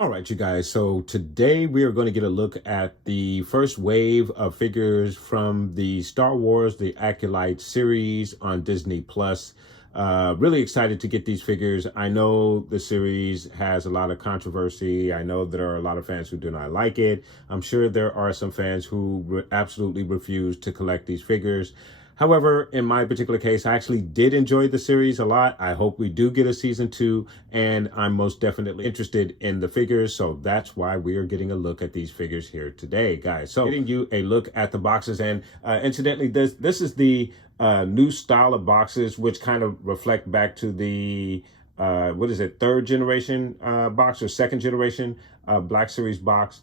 All right, you guys. So today we are going to get a look at the first wave of figures from the Star Wars, the Acolyte series on Disney Plus. Really excited to get these figures. I know the series has a lot of controversy. I know there are a lot of fans who do not like it. I'm sure there are some fans who absolutely refuse to collect these figures. However, in my particular case, I actually did enjoy the series a lot. I hope we do get a season 2, and I'm most definitely interested in the figures. So that's why we are getting a look at these figures here today, guys. So getting you a look at the boxes, and incidentally, this is the new style of boxes, which kind of reflect back to the what is it, third generation box or second generation Black Series box.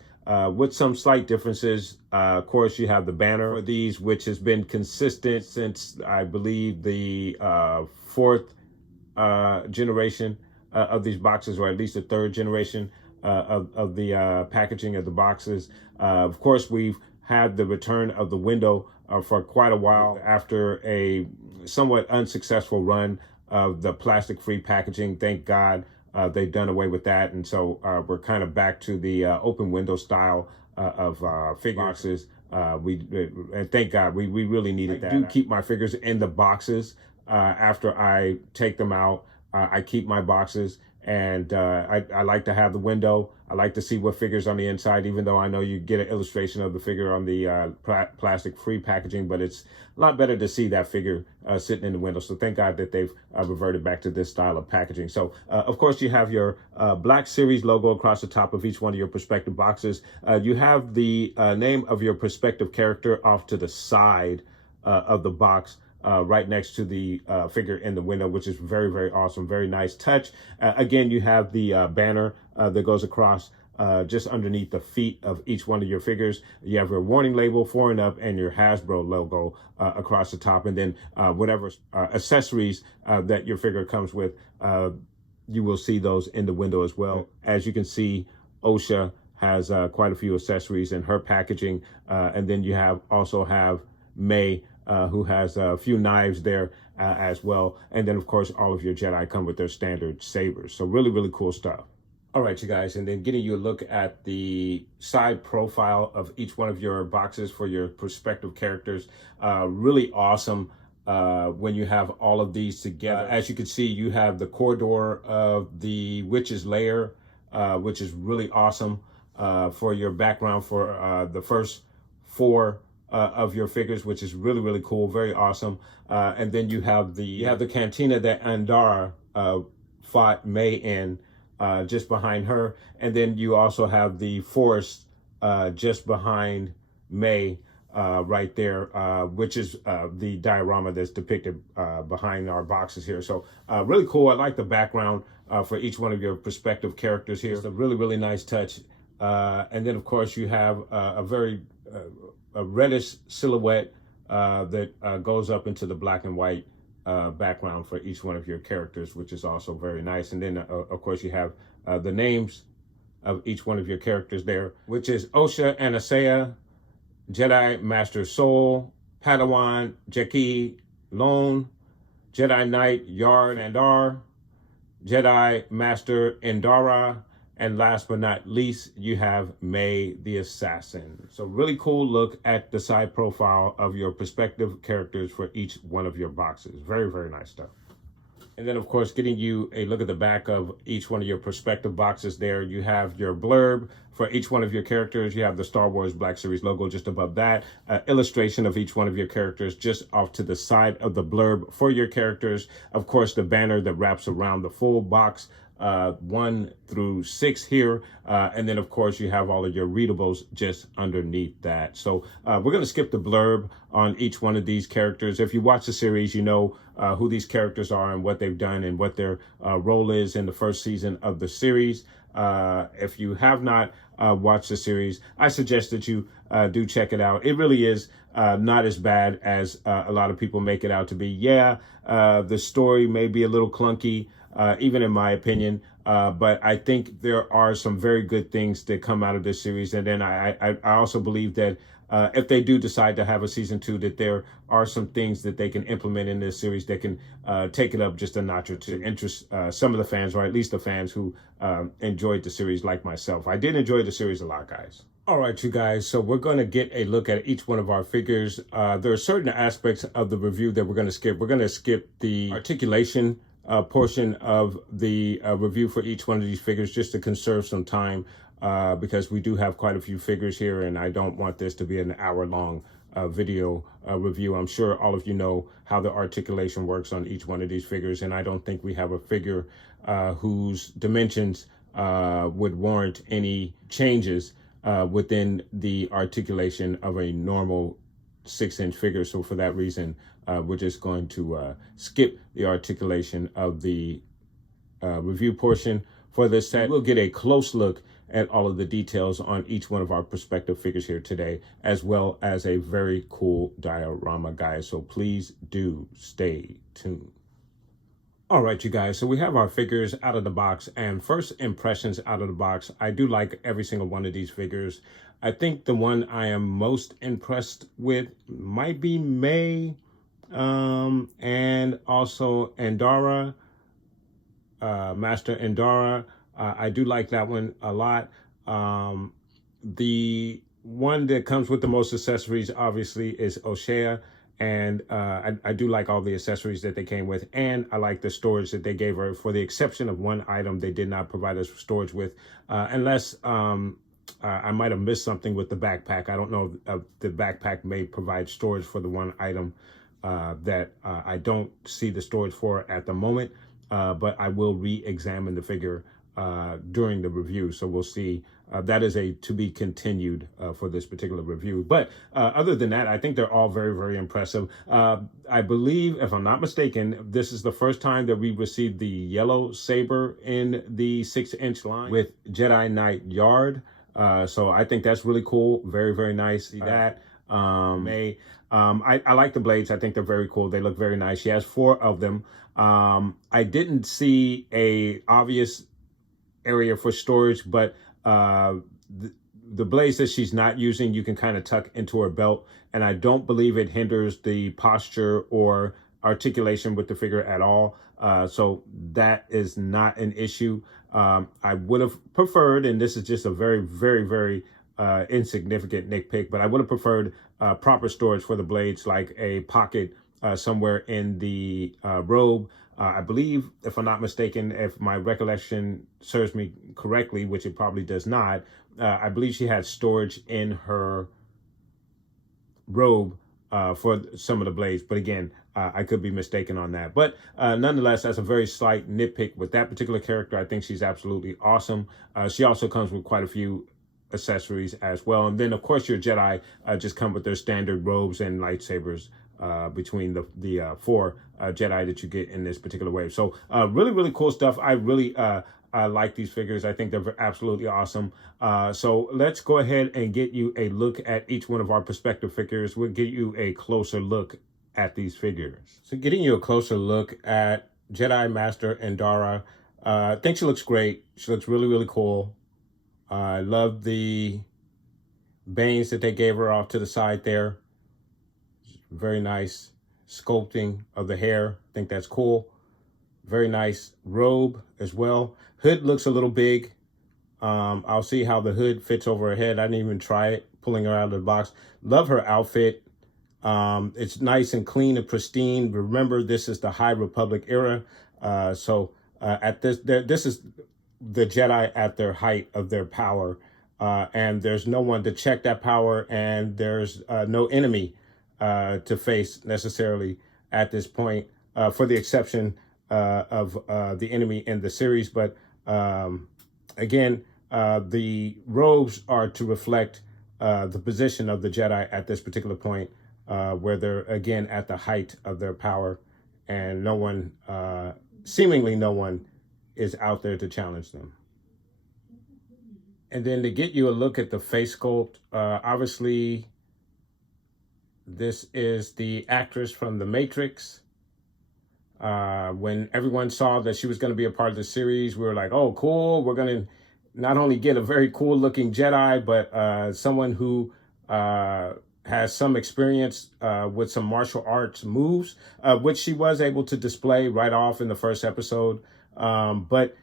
With some slight differences. Of course, you have the banner for these, which has been consistent since, I believe, the fourth generation of these boxes, or at least the third generation of the packaging of the boxes. Of course, we've had the return of the window for quite a while after a somewhat unsuccessful run of the plastic-free packaging. Thank God. They've done away with that, and so we're kind of back to the open window style of figure boxes. And thank God, we really needed that. I do keep my figures in the boxes after I take them out. I keep my boxes, and I like to have the window. I like to see what figures on the inside, even though I know you get an illustration of the figure on the plastic-free packaging, but it's a lot better to see that figure sitting in the window. So thank God that they've reverted back to this style of packaging. So, of course, you have your Black Series logo across the top of each one of your prospective boxes. You have the name of your prospective character off to the side of the box. Right next to the figure in the window, which is very, very awesome. Very nice touch. Again, you have the banner that goes across just underneath the feet of each one of your figures. You have your warning label, 4 and up, and your Hasbro logo across the top. And then whatever accessories that your figure comes with, you will see those in the window as well. As you can see, OSHA has quite a few accessories in her packaging. And then you also have May, who has a few knives there as well. And then, of course, all of your Jedi come with their standard sabers. So really, really cool stuff. All right, you guys, and then getting you a look at the side profile of each one of your boxes for your prospective characters. Really awesome when you have all of these together. As you can see, you have the corridor of the Witch's Lair, which is really awesome for your background for the first 4 of your figures, which is really, really cool, very awesome. And then you have the cantina that Andara fought May in, just behind her. And then you also have the forest just behind May right there, which is the diorama that's depicted behind our boxes here. So really cool. I like the background for each one of your prospective characters here. It's a really, really nice touch. And then, of course, you have a very a reddish silhouette that goes up into the black and white background for each one of your characters, which is also very nice. And then, of course, you have the names of each one of your characters there, which is Osha Anasea, Jedi Master Soul, Padawan Jeki Lone, Jedi Knight Yar Nandar, Jedi Master Indara, and last but not least, you have May the Assassin. So really cool look at the side profile of your prospective characters for each one of your boxes. Very, very nice stuff. And then, of course, getting you a look at the back of each one of your prospective boxes there, you have your blurb for each one of your characters. You have the Star Wars Black Series logo just above that, illustration of each one of your characters just off to the side of the blurb for your characters. Of course, the banner that wraps around the full box 1 through 6 here. And then, of course, you have all of your readables just underneath that. So we're going to skip the blurb on each one of these characters. If you watch the series, you know who these characters are and what they've done and what their role is in the first season of the series. If you have not watched the series, I suggest that you do check it out. It really is not as bad as a lot of people make it out to be. Yeah, the story may be a little clunky, even in my opinion, but I think there are some very good things that come out of this series. And then I also believe that if they do decide to have a season 2, that there are some things that they can implement in this series that can take it up just a notch or to interest some of the fans, or at least the fans who enjoyed the series like myself. I did enjoy the series a lot, guys. All right, you guys, so we're going to get a look at each one of our figures. There are certain aspects of the review that we're going to skip. We're going to skip the articulation portion of the review for each one of these figures just to conserve some time, because we do have quite a few figures here, and I don't want this to be an hour-long video review. I'm sure all of you know how the articulation works on each one of these figures, and I don't think we have a figure whose dimensions would warrant any changes within the articulation of a normal 6-inch figure. So for that reason, we're just going to skip the articulation of the review portion for this set. We'll get a close look at all of the details on each one of our prospective figures here today, as well as a very cool diorama, guys. So please do stay tuned. All right, you guys, so we have our figures out of the box, and first impressions out of the box. I do like every single one of these figures. I think the one I am most impressed with might be May, and also Endara, Master Endara. I do like that one a lot. The one that comes with the most accessories, obviously, is O'Shea. And I do like all the accessories that they came with. And I like the storage that they gave her. For the exception of one item they did not provide us storage with. Unless I might have missed something with the backpack. I don't know if the backpack may provide storage for the one item that I don't see the storage for at the moment. But I will re-examine the figure during the review. So we'll see. That is a to be continued for this particular review. But other than that, I think they're all very, very impressive. I believe, if I'm not mistaken, this is the first time that we received the yellow saber in the 6-inch line with Jedi Knight Yard. So I think that's really cool. Very, very nice. See that. I like the blades. I think they're very cool. They look very nice. She has 4 of them. I didn't see a obvious area for storage, but the blades that she's not using, you can kind of tuck into her belt, and I don't believe it hinders the posture or articulation with the figure at all. So that is not an issue. I would have preferred, and this is just a very, very, very insignificant nitpick, but I would have preferred proper storage for the blades, like a pocket somewhere in the robe. I believe, if I'm not mistaken, if my recollection serves me correctly, which it probably does not, I believe she had storage in her robe for some of the blades. But again, I could be mistaken on that. But nonetheless, that's a very slight nitpick with that particular character. I think she's absolutely awesome. She also comes with quite a few accessories as well. And then, of course, your Jedi just come with their standard robes and lightsabers between the 4 Jedi that you get in this particular wave. So really, really cool stuff. I really like these figures. I think they're absolutely awesome. So let's go ahead and get you a look at each one of our prospective figures. We'll get you a closer look at these figures. So getting you a closer look at Jedi Master Endara. I think she looks great. She looks really, really cool. I love the bangs that they gave her off to the side there. Very nice sculpting of the hair. I think that's cool. Very nice robe as well. Hood looks a little big. I'll see how the hood fits over her head. I didn't even try it, pulling her out of the box. Love her outfit. It's nice and clean and pristine. Remember, this is the High Republic era. At this is the Jedi at their height of their power. And there's no one to check that power, and there's no enemy to face necessarily at this point, for the exception of the enemy in the series. But Again, the robes are to reflect the position of the Jedi at this particular point, where they're again at the height of their power, and no one, seemingly no one, is out there to challenge them. And then to get you a look at the face sculpt, obviously this is the actress from The Matrix. When everyone saw that she was going to be a part of the series, we were like, oh, cool. We're going to not only get a very cool looking Jedi, but someone who has some experience with some martial arts moves, which she was able to display right off in the first episode. But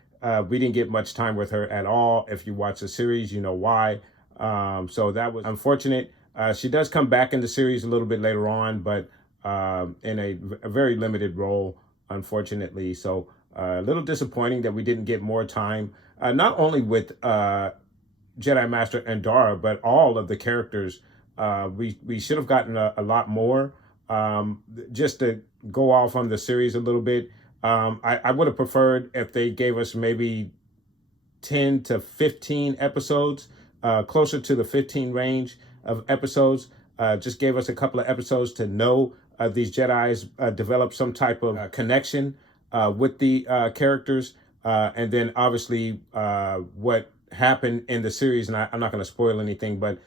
we didn't get much time with her at all. If you watch the series, you know why. So that was unfortunate. She does come back in the series a little bit later on, but in a very limited role, unfortunately. So a little disappointing that we didn't get more time, not only with Jedi Master Andara, but all of the characters. We should have gotten a lot more. Just to go off on the series a little bit, I would have preferred if they gave us maybe 10 to 15 episodes, closer to the 15 range of episodes. Just gave us a couple of episodes to know these Jedis, develop some type of connection with the characters. And then obviously what happened in the series, and I'm not going to spoil anything, but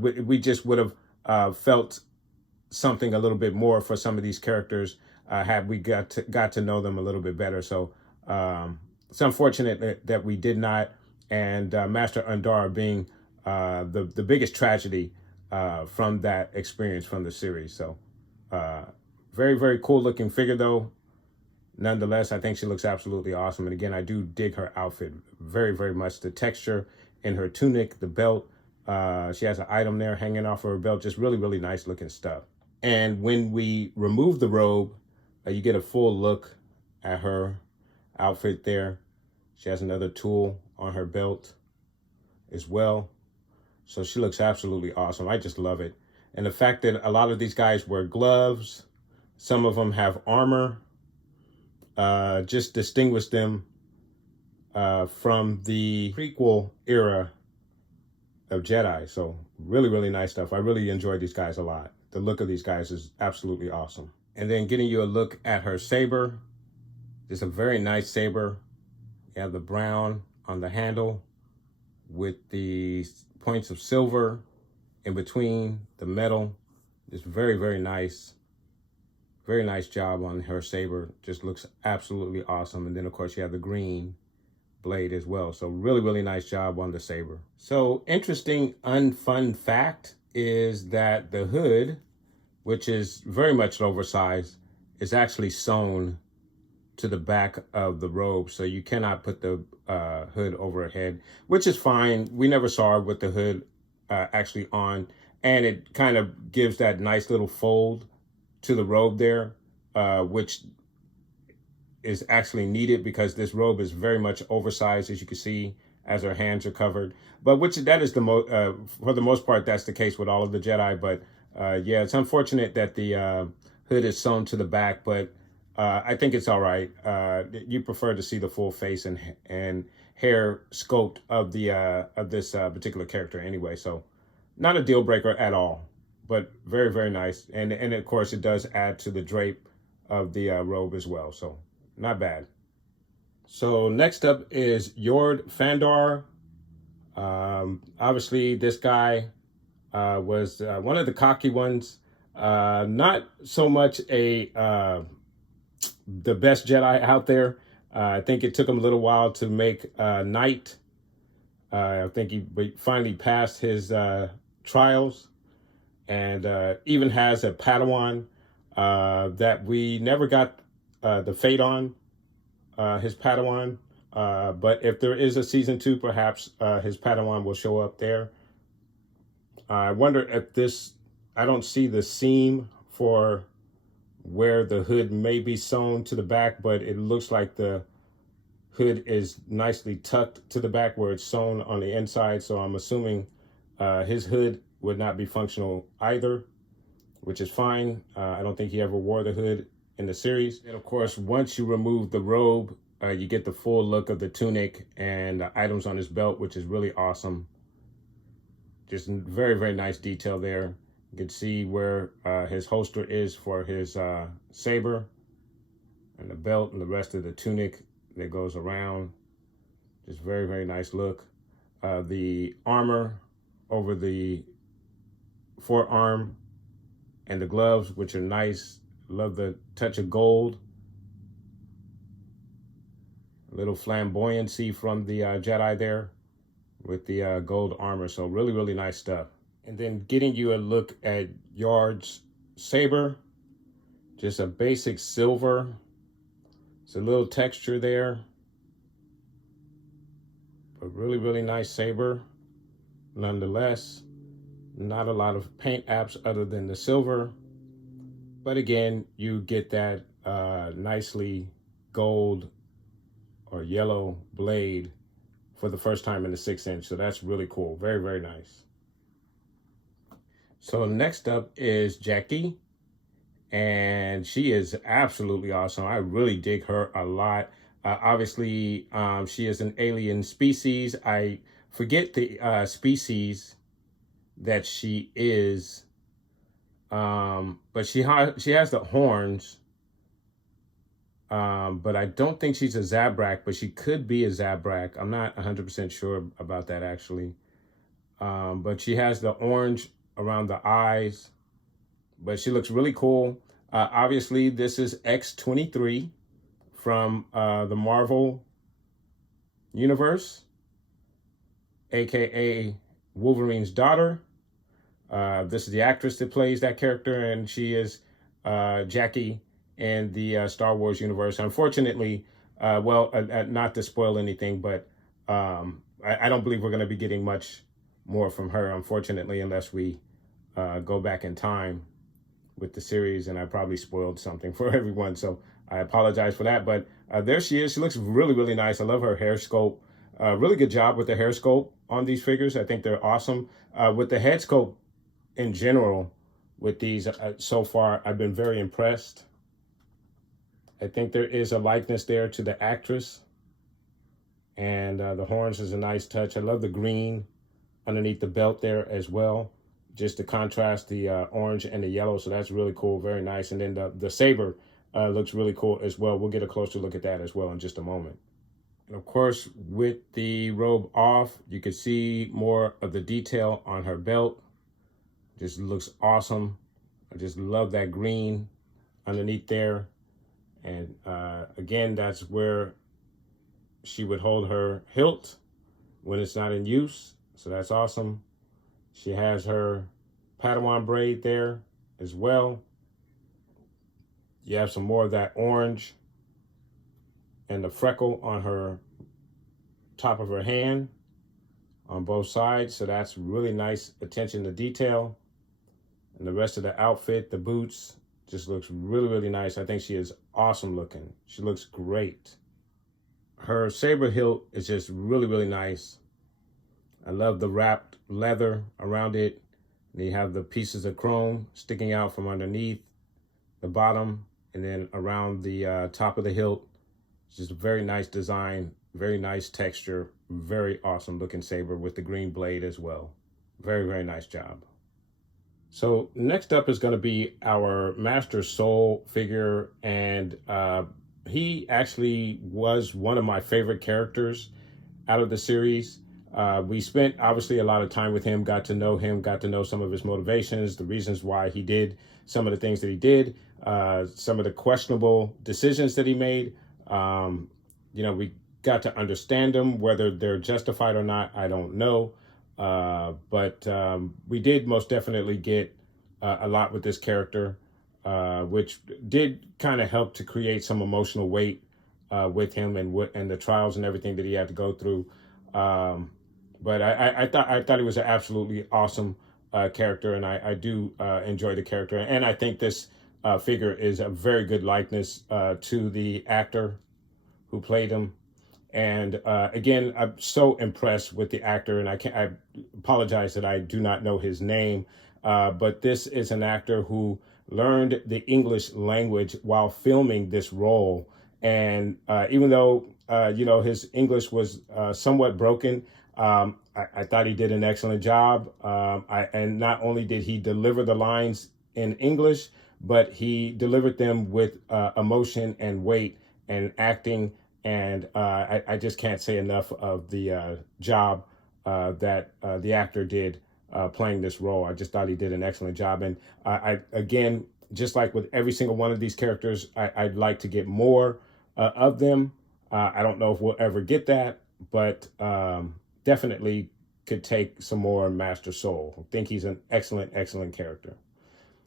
we just would have felt something a little bit more for some of these characters had we got to know them a little bit better. So it's unfortunate that we did not, and Master Undar being the biggest tragedy from that experience from the series. So very, very cool looking figure though. Nonetheless, I think she looks absolutely awesome. And again, I do dig her outfit very, very much. The texture in her tunic, the belt, she has an item there hanging off of her belt, just really, really nice looking stuff. And when we remove the robe, you get a full look at her outfit there. She has another tool on her belt as well. So she looks absolutely awesome. I just love it. And the fact that a lot of these guys wear gloves, some of them have armor, just distinguish them from the prequel era of Jedi. So really, really nice stuff. I really enjoyed these guys a lot. The look of these guys is absolutely awesome. And then getting you a look at her saber. It's a very nice saber. You have the brown on the handle with the points of silver in between the metal. It's very, very nice. Very nice job on her saber. Just looks absolutely awesome. And then, of course, you have the green blade as well. So really, really nice job on the saber. So interesting, unfun fact is that the hood, which is very much oversized, is actually sewn to the back of the robe. So you cannot put the hood over her head, which is fine. We never saw her with the hood actually on. And it kind of gives that nice little fold to the robe there, which is actually needed because this robe is very much oversized, as you can see, as her hands are covered. But which that is for the most part, that's the case with all of the Jedi. But yeah, it's unfortunate that the hood is sewn to the back, but I think it's all right. You prefer to see the full face and hair sculpt of this particular character anyway. So not a deal breaker at all, but very, very nice. And of course, it does add to the drape of the robe as well. So not bad. So next up is Yord Fandar. Obviously, this guy was one of the cocky ones. Not so much the best Jedi out there. I think it took him a little while to make Knight. I think he finally passed his trials, and even has a Padawan that we never got the fate on, his Padawan. But if there is a season 2, perhaps his Padawan will show up there. I wonder if I don't see the seam for where the hood may be sewn to the back, but it looks like the hood is nicely tucked to the back where it's sewn on the inside. So I'm assuming his hood would not be functional either, which is fine. I don't think he ever wore the hood in the series. And of course, once you remove the robe, you get the full look of the tunic and the items on his belt, which is really awesome. Just very, very nice detail there. You can see where his holster is for his saber, and the belt and the rest of the tunic that goes around. Just very, very nice look. The armor over the forearm and the gloves, which are nice. Love the touch of gold. A little flamboyancy from the Jedi there with the gold armor. So really, really nice stuff. And then getting you a look at Yard's saber. Just a basic silver. It's a little texture there. But really, really nice saber. Nonetheless, not a lot of paint apps other than the silver. But again, you get that nicely gold or yellow blade for the first time in the 6-inch. So that's really cool. Very, very nice. So next up is Jackie. And she is absolutely awesome. I really dig her a lot. Obviously, she is an alien species. I forget the species that she is. But she has the horns. But I don't think she's a Zabrak, but she could be a Zabrak. I'm not 100% sure about that, actually. But she has the orange around the eyes. But she looks really cool. Obviously, this is X-23 from the Marvel Universe, aka Wolverine's daughter. This is the actress that plays that character, and she is Jackie in the Star Wars universe. Unfortunately, not to spoil anything, but I don't believe we're going to be getting much more from her, unfortunately, unless we go back in time with the series, and I probably spoiled something for everyone, so I apologize for that. But there she is. She looks really, really nice. I love her hair sculpt. Really good job with the hair sculpt on these figures. I think they're awesome. With the head sculpt in general, with these so far, I've been very impressed. I think there is a likeness there to the actress, and the horns is a nice touch. I love the green underneath the belt there as well, just to contrast the orange and the yellow. So that's really cool, very nice. And then the saber looks really cool as well. We'll get a closer look at that as well in just a moment. And of course, with the robe off, you can see more of the detail on her belt. Just looks awesome. I just love that green underneath there. And again, that's where she would hold her hilt when it's not in use. So that's awesome. She has her Padawan braid there as well. You have some more of that orange and the freckle on her top of her hand on both sides. So that's really nice attention to detail. And the rest of the outfit, the boots, just looks really, really nice. I think she is awesome looking. She looks great. Her saber hilt is just really, really nice. I love the wrapped leather around it. And you have the pieces of chrome sticking out from underneath the bottom and then around the top of the hilt. It's just a very nice design, very nice texture, very awesome looking saber with the green blade as well. Very, very nice job. So next up is going to be our Master Soul figure, and he actually was one of my favorite characters out of the series. We spent obviously a lot of time with him, got to know him, got to know some of his motivations, the reasons why he did some of the things that he did, some of the questionable decisions that he made. We got to understand them, whether they're justified or not, I don't know. But we did most definitely get a lot with this character, which did kind of help to create some emotional weight with him and the trials and everything that he had to go through. But I thought he was an absolutely awesome character, and I do enjoy the character. And I think this figure is a very good likeness to the actor who played him. And again, I'm so impressed with the actor, and I apologize that I do not know his name, but this is an actor who learned the English language while filming this role. And even though you know, his English was somewhat broken. I thought he did an excellent job. And not only did he deliver the lines in English, but he delivered them with emotion and weight and acting. And I just can't say enough of the job that the actor did playing this role. I just thought he did an excellent job. And again, just like with every single one of these characters, I'd like to get more of them. I don't know if we'll ever get that, but definitely could take some more Master Soul. I think he's an excellent, excellent character.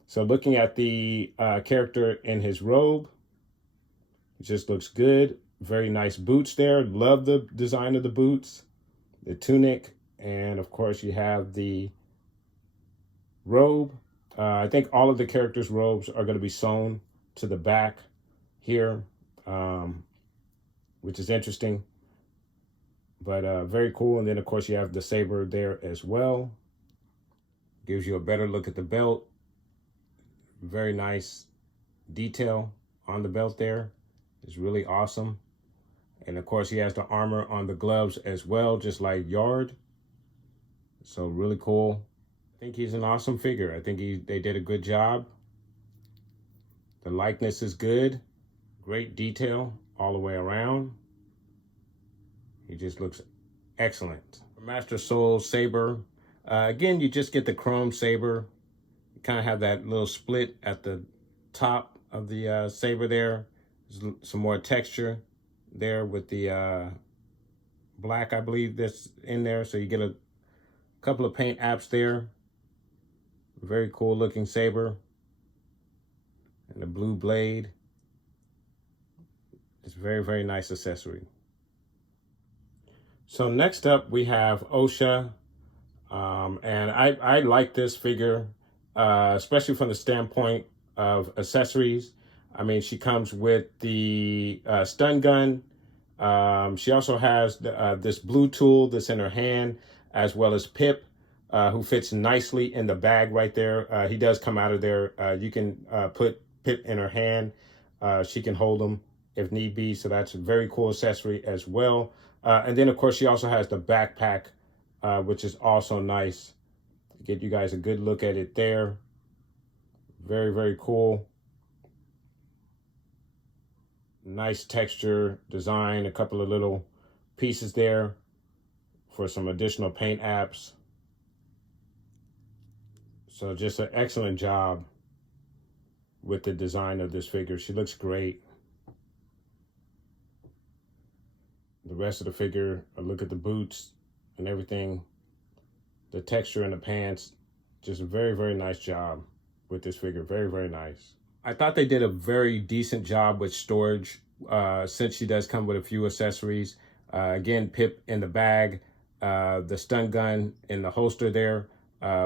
So looking at the character in his robe, it just looks good. Very nice boots there. Love the design of the boots, the tunic, and of course you have the robe. I think all of the characters' robes are going to be sewn to the back here, which is interesting, but very cool. And then of course you have the saber there as well. Gives you a better look at the belt. Very nice detail on the belt there. It's really awesome. And of course he has the armor on the gloves as well, just like Yard. So really cool. I think he's an awesome figure. I think they did a good job. The likeness is good. Great detail all the way around. He just looks excellent. Master Soul saber. Again, you just get the chrome saber. You kind of have that little split at the top of the saber there. There's some more texture there with the black, I believe, that's in there. So you get a couple of paint apps there. Very cool looking saber. And the blue blade. It's very, very nice accessory. So next up we have Osha. And I like this figure, especially from the standpoint of accessories. I mean, she comes with the stun gun. She also has this blue tool that's in her hand, as well as Pip, who fits nicely in the bag right there. He does come out of there. You can put Pip in her hand. She can hold him if need be. So that's a very cool accessory as well. And then, of course, she also has the backpack, which is also nice. Get you guys a good look at it there. Very, very cool. Nice texture, design, a couple of little pieces there for some additional paint apps. So just an excellent job with the design of this figure. She looks great. The rest of the figure, a look at the boots and everything. The texture in the pants, just a very, very nice job with this figure. Very, very nice. I thought they did a very decent job with storage, since she does come with a few accessories. Again, Pip in the bag, the stun gun in the holster there,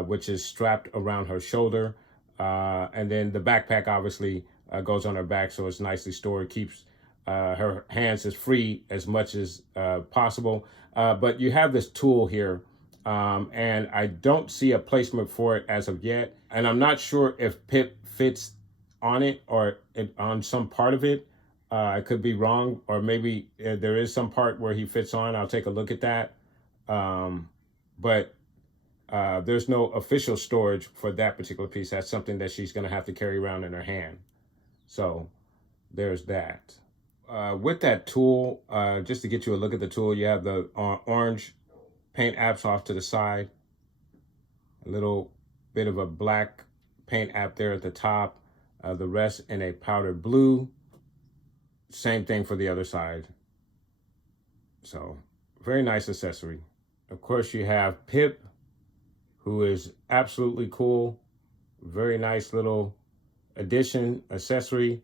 which is strapped around her shoulder. And then the backpack obviously goes on her back, so it's nicely stored, keeps her hands as free as much as possible. But you have this tool here, and I don't see a placement for it as of yet. And I'm not sure if Pip fits on it or on some part of it. I could be wrong, or maybe there is some part where he fits on. I'll take a look at that. But there's no official storage for that particular piece. That's something that she's going to have to carry around in her hand. So there's that. With that tool, just to get you a look at the tool, you have the orange paint apps off to the side. A little bit of a black paint app there at the top. The rest in a powdered blue. Same thing for the other side. So very nice accessory. Of course, you have Pip, who is absolutely cool. Very nice little addition, accessory.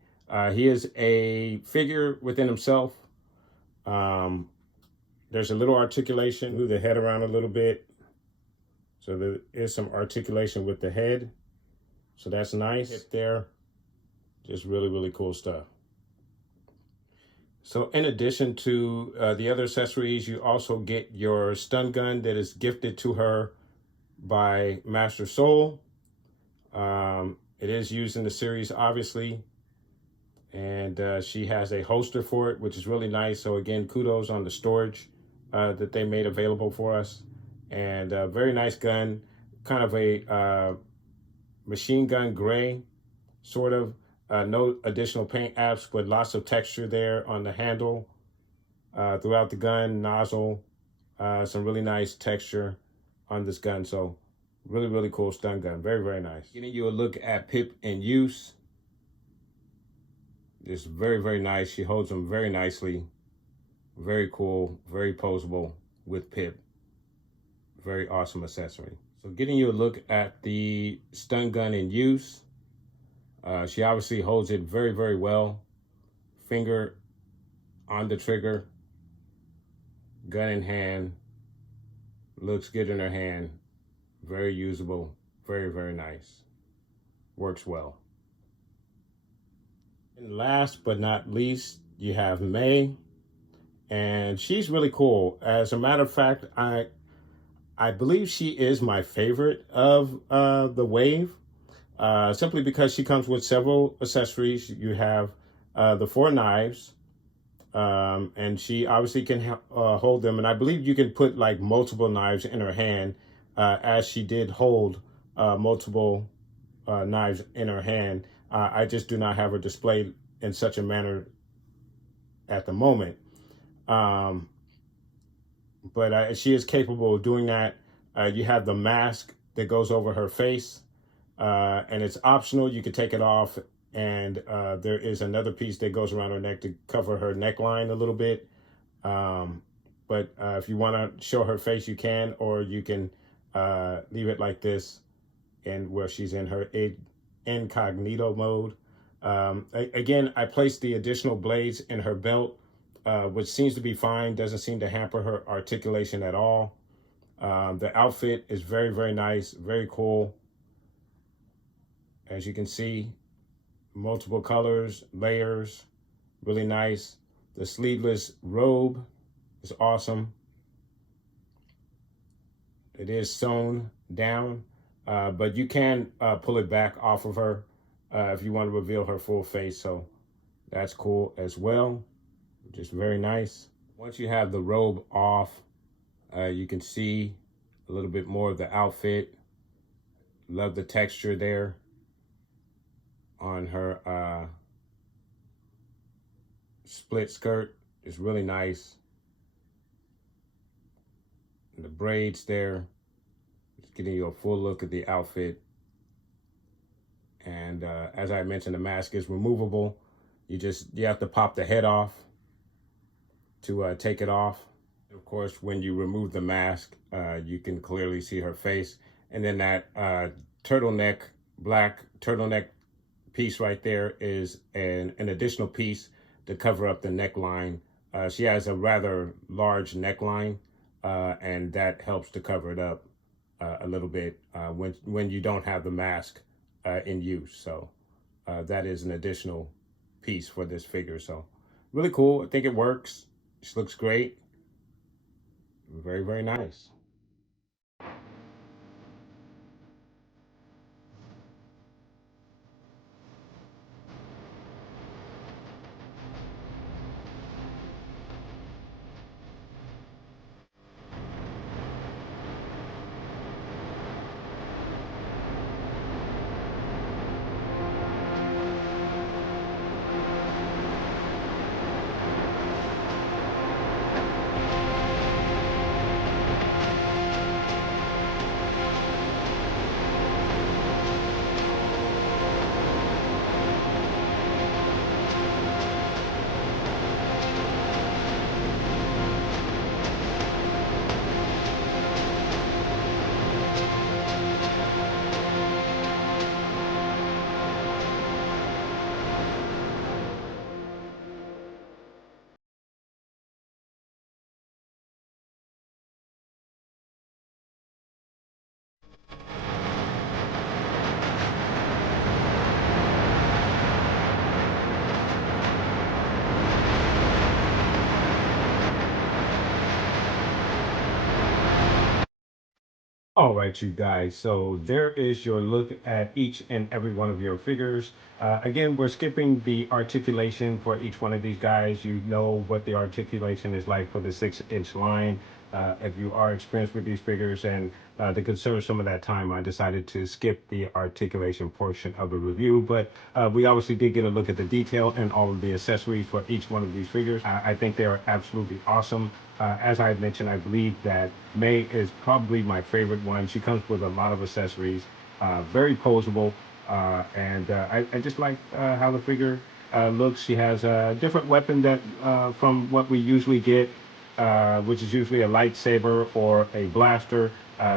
He is a figure within himself. There's a little articulation, move the head around a little bit. So there is some articulation with the head. So that's nice. Hit there. Just really, really cool stuff. So in addition to the other accessories, you also get your stun gun that is gifted to her by Master Soul. It is used in the series, obviously. And she has a holster for it, which is really nice. So again, kudos on the storage that they made available for us. And very nice gun, kind of a machine gun gray, sort of. No additional paint apps, but lots of texture there on the handle, throughout the gun, nozzle, some really nice texture on this gun. So really, really cool stun gun. Very, very nice. Getting you a look at Pip in use. It's very, very nice. She holds them very nicely. Very cool, very posable with Pip. Very awesome accessory. So getting you a look at the stun gun in use. She obviously holds it very, very well. Finger on the trigger, gun in hand, looks good in her hand. Very usable, very, very nice. Works well. And last but not least, you have May, and she's really cool. As a matter of fact, I believe she is my favorite of the wave, simply because she comes with several accessories. You have the 4 knives, and she obviously can hold them. And I believe you can put like multiple knives in her hand, as she did hold multiple knives in her hand. I just do not have her displayed in such a manner at the moment. But she is capable of doing that. You have the mask that goes over her face, and it's optional. You can take it off, and there is another piece that goes around her neck to cover her neckline a little bit. But if you want to show her face, you can, or you can leave it like this, and where she's in her incognito mode. Again, I placed the additional blades in her belt, which seems to be fine. Doesn't seem to hamper her articulation at all. The outfit is very, very nice, very cool. As you can see, multiple colors, layers, really nice. The sleeveless robe is awesome. It is sewn down, but you can pull it back off of her if you want to reveal her full face. So that's cool as well. Just very nice. Once you have the robe off, you can see a little bit more of the outfit. Love the texture there on her split skirt. It's really nice. And the braids there, just getting you a full look at the outfit. And as I mentioned, the mask is removable. You have to pop the head off to take it off. Of course, when you remove the mask, you can clearly see her face. And then that turtleneck, black turtleneck piece right there is an additional piece to cover up the neckline. She has a rather large neckline, and that helps to cover it up a little bit when you don't have the mask in use. So that is an additional piece for this figure. So really cool. I think it works. She looks great. Very, very nice. All right, you guys. So there is your look at each and every one of your figures. Again, we're skipping the articulation for each one of these guys. You know what the articulation is like for the 6-inch line. If you are experienced with these figures, and to conserve some of that time, I decided to skip the articulation portion of the review. But we obviously did get a look at the detail and all of the accessories for each one of these figures. I think they are absolutely awesome. As I mentioned, I believe that May is probably my favorite one. She comes with a lot of accessories, very posable, and I just like how the figure looks. She has a different weapon that from what we usually get, which is usually a lightsaber or a blaster.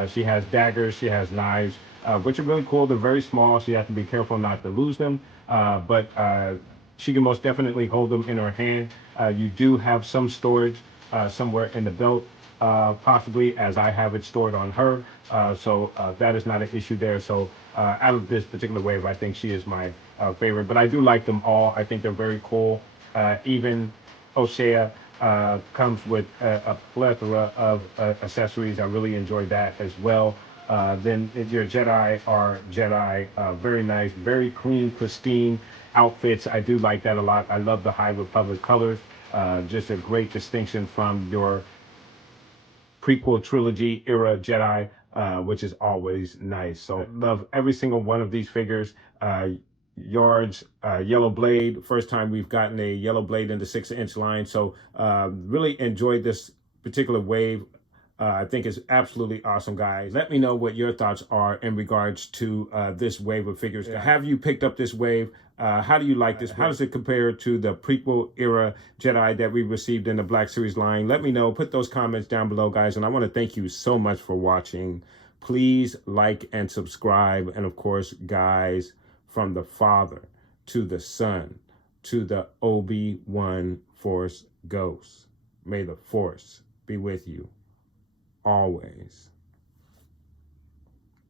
She has daggers, she has knives, which are really cool. They're very small, so you have to be careful not to lose them. But she can most definitely hold them in her hand. You do have some storage somewhere in the belt, possibly, as I have it stored on her. So that is not an issue there. So out of this particular wave, I think she is my favorite. But I do like them all. I think they're very cool. Even O'Shea comes with a plethora of accessories. I really enjoyed that as well. Then your Jedi are Jedi, very nice, very clean, pristine outfits. I do like that a lot. I love the High Republic colors. Just a great distinction from your prequel trilogy era Jedi, which is always nice. So love every single one of these figures. Yards, Yellow Blade. First time we've gotten a Yellow Blade in the 6-inch line. So really enjoyed this particular wave. I think it's absolutely awesome, guys. Let me know what your thoughts are in regards to this wave of figures. Yeah. Have you picked up this wave? How do you like this? How does it compare to the prequel era Jedi that we received in the Black Series line? Let me know. Put those comments down below, guys. And I want to thank you so much for watching. Please like and subscribe. And of course, guys, from the Father to the Son to the Obi-Wan Force Ghost, may the Force be with you always.